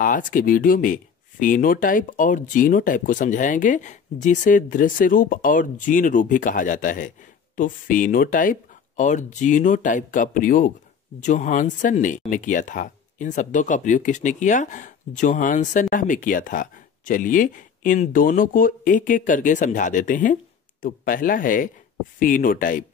आज के वीडियो में फिनोटाइप और जीनोटाइप को समझाएंगे, जिसे दृश्य रूप और जीन रूप भी कहा जाता है। तो फिनोटाइप और जीनोटाइप का प्रयोग जोहानसन ने किया था। इन शब्दों का प्रयोग किसने किया? जोहानसन में किया था। चलिए इन दोनों को एक एक करके समझा देते हैं। तो पहला है फिनोटाइप।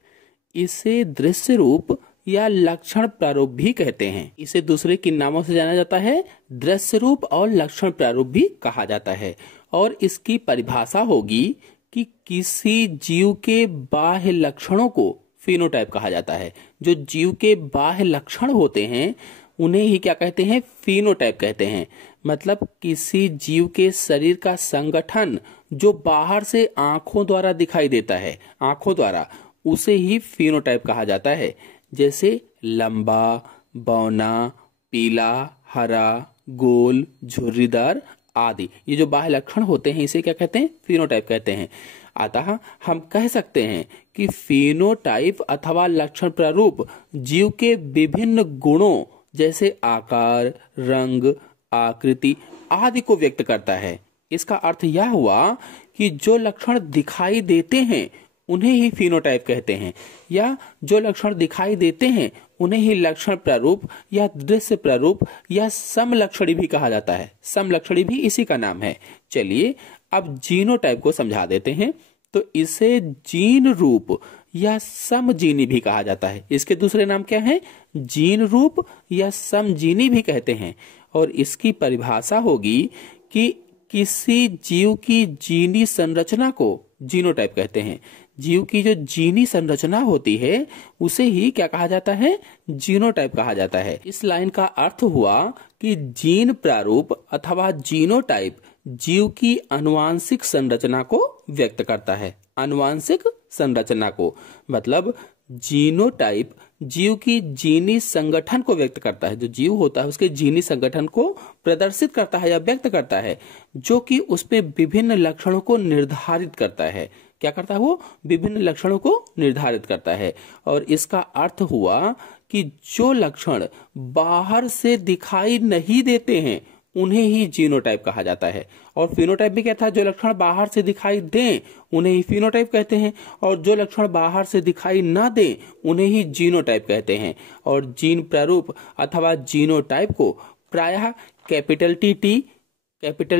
इसे दृश्य रूप या लक्षण प्रारूप भी कहते हैं। इसे दूसरे किन नामों से जाना जाता है? दृश्य रूप और लक्षण प्रारूप भी कहा जाता है। और इसकी परिभाषा होगी कि किसी जीव के बाह्य लक्षणों को फिनोटाइप कहा जाता है। जो जीव के बाह्य लक्षण होते हैं उन्हें ही क्या कहते हैं? फिनोटाइप कहते हैं। मतलब किसी जीव के शरीर का संगठन जो बाहर से आंखों द्वारा दिखाई देता है, आंखों द्वारा, उसे ही फिनोटाइप कहा जाता है। जैसे लंबा, बौना, पीला, हरा, गोल, झुर्रीदार आदि, ये जो बाह्य लक्षण होते हैं इसे क्या कहते हैं? फिनोटाइप कहते हैं। अतः हम कह सकते हैं कि फिनोटाइप अथवा लक्षण प्रारूप जीव के विभिन्न गुणों जैसे आकार, रंग, आकृति आदि को व्यक्त करता है। इसका अर्थ यह हुआ कि जो लक्षण दिखाई देते हैं उन्हें ही फिनोटाइप कहते हैं, या जो लक्षण दिखाई देते हैं उन्हें ही लक्षण प्रारूप या दृश्य प्रारूप या समलक्षणी भी कहा जाता है। समलक्षणी भी इसी का नाम है। चलिए अब जीनोटाइप को समझा देते हैं। तो इसे जीन रूप या समजीनी भी कहा जाता है। इसके दूसरे नाम क्या है? जीन रूप या समजीनी भी कहते हैं। और इसकी परिभाषा होगी कि किसी जीव की जीनी संरचना को जीनोटाइप कहते हैं। जीव की जो जीनी संरचना होती है उसे ही क्या कहा जाता है? जीनोटाइप कहा जाता है। इस लाइन का अर्थ हुआ कि जीन प्रारूप अथवा जीनोटाइप जीव की आनुवांशिक संरचना को व्यक्त करता है। आनुवांशिक संरचना को मतलब जीनोटाइप जीव की जीनी संगठन को व्यक्त करता है। जो जीव होता है उसके जीनी संगठन को प्रदर्शित करता है या व्यक्त करता है, जो कि उसमें विभिन्न लक्षणों को निर्धारित करता है। क्या करता है वो? विभिन्न लक्षणों को निर्धारित करता है। और इसका अर्थ हुआ कि जो लक्षण बाहर से दिखाई नहीं देते हैं उन्हें ही जीनोटाइप कहा जाता है। और फिनोटाइप भी क्या था? जो लक्षण बाहर से दिखाई दें उन्हें ही फिनोटाइप कहते हैं, और जो लक्षण बाहर से दिखाई ना दें उन्हें ही जीनोटाइप कहते हैं। और जीन प्रारूप अथवा जीनोटाइप को प्रायः कैपिटल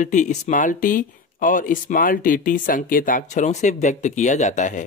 टी, स्मॉल टी और स्मॉल टी संकेताक्षरों से व्यक्त किया जाता है।